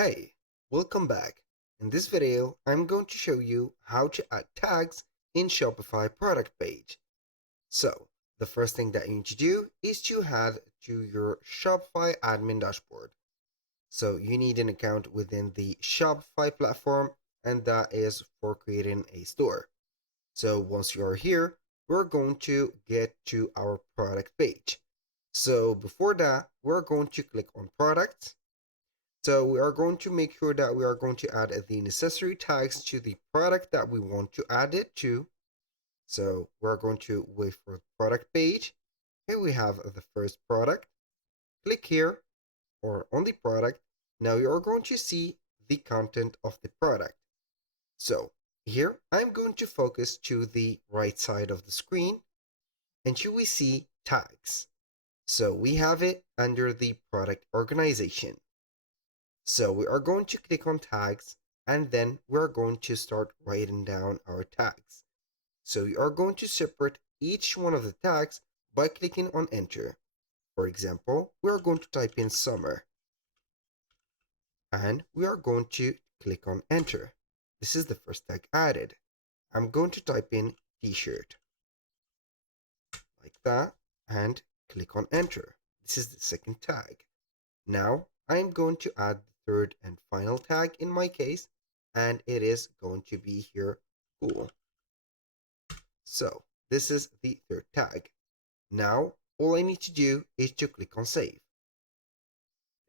Hey, welcome back. In this video, I'm going to show you how to add tags in Shopify product page. So, the first thing that you need to do is to head to your Shopify admin dashboard. So, you need an account within the Shopify platform, and that is for creating a store. So, once you are here, we're going to get to our product page. So, before that, we're going to click on products. So we are going to make sure that we are going to add the necessary tags to the product that we want to add it to. So we're going to wait for the product page. Here we have the first product. Click here or on the product. Now you are going to see the content of the product. So here I'm going to focus to the right side of the screen, and you will see tags. So we have it under the product organization. So we are going to click on tags, and then we're going to start writing down our tags. So we are going to separate each one of the tags by clicking on enter. For example, we are going to type in summer, and we are going to click on enter. This is the first tag added. I'm going to type in t-shirt like that and click on enter. This is the second tag. Now I'm going to add the third and final tag in my case, and it is going to be here cool. So this is the third tag. Now all I need to do is to click on save.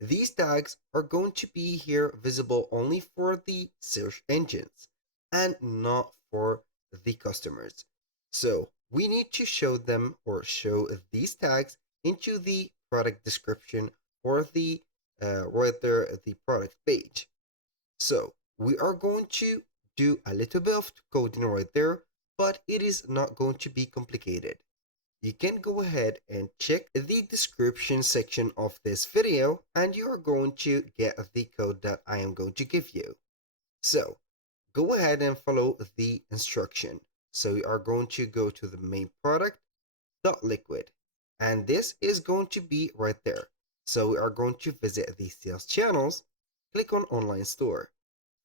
These tags are going to be here visible only for the search engines and not for the customers. So we need to show them or show these tags into the product description or the right there at the product page. So we are going to do a little bit of coding right there, but it is not going to be complicated. You can go ahead and check the description section of this video, and you are going to get the code that I am going to give you. So go ahead and follow the instruction. So we are going to go to the main product.liquid, and this is going to be right there. So we are going to visit the sales channels, click on online store.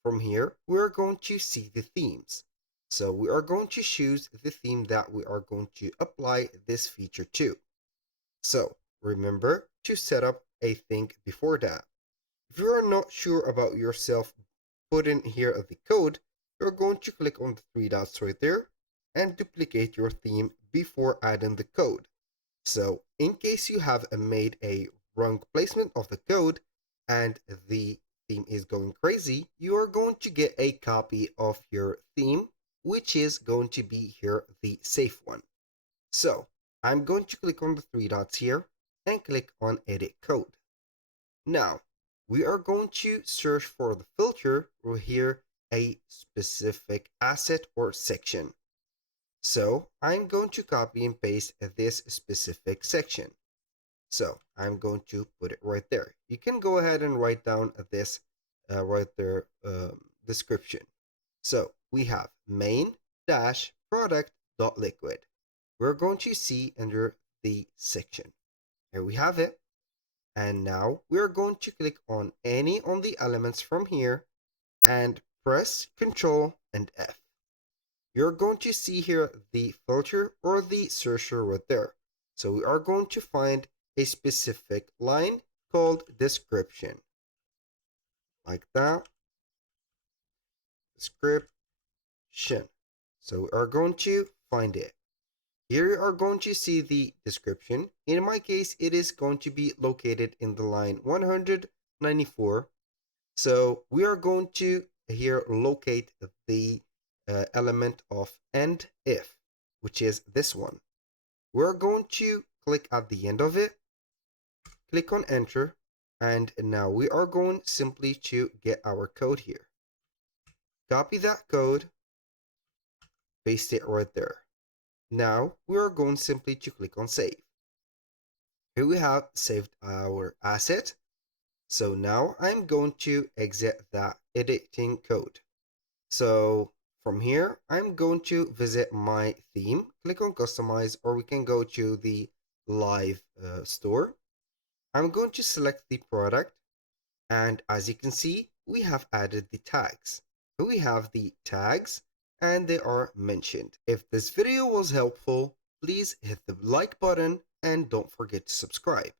From here, we are going to see the themes. So we are going to choose the theme that we are going to apply this feature to. So remember to set up a thing before that. If you are not sure about yourself, put in here the code, you're going to click on the three dots right there and duplicate your theme before adding the code. So in case you have made a wrong placement of the code and the theme is going crazy, you are going to get a copy of your theme, which is going to be here the safe one. So I'm going to click on the three dots here and click on edit code. Now we are going to search for the filter or here a specific asset or section. So I'm going to copy and paste this specific section. So I'm going to put it right there. You can go ahead and write down this right there description. So we have main-product.liquid. We're going to see under the section. Here we have it. And now we're going to click on any on the elements from here and press Ctrl and F. You're going to see here the filter or the searcher right there. So we are going to find a specific line called description. Like that. Description. So we are going to find it. Here you are going to see the description. In my case, it is going to be located in the line 194. So we are going to here locate the element of end if, which is this one. We're going to click at the end of it, click on enter, and now we are going simply to get our code here. Copy that code, paste it right there. Now we are going simply to click on save. Here we have saved our asset. So now I'm going to exit that editing code. So from here, I'm going to visit my theme, click on customize, or we can go to the live store. I'm going to select the product, and as you can see, we have added the tags. We have the tags and they are mentioned. If this video was helpful, please hit the like button and don't forget to subscribe.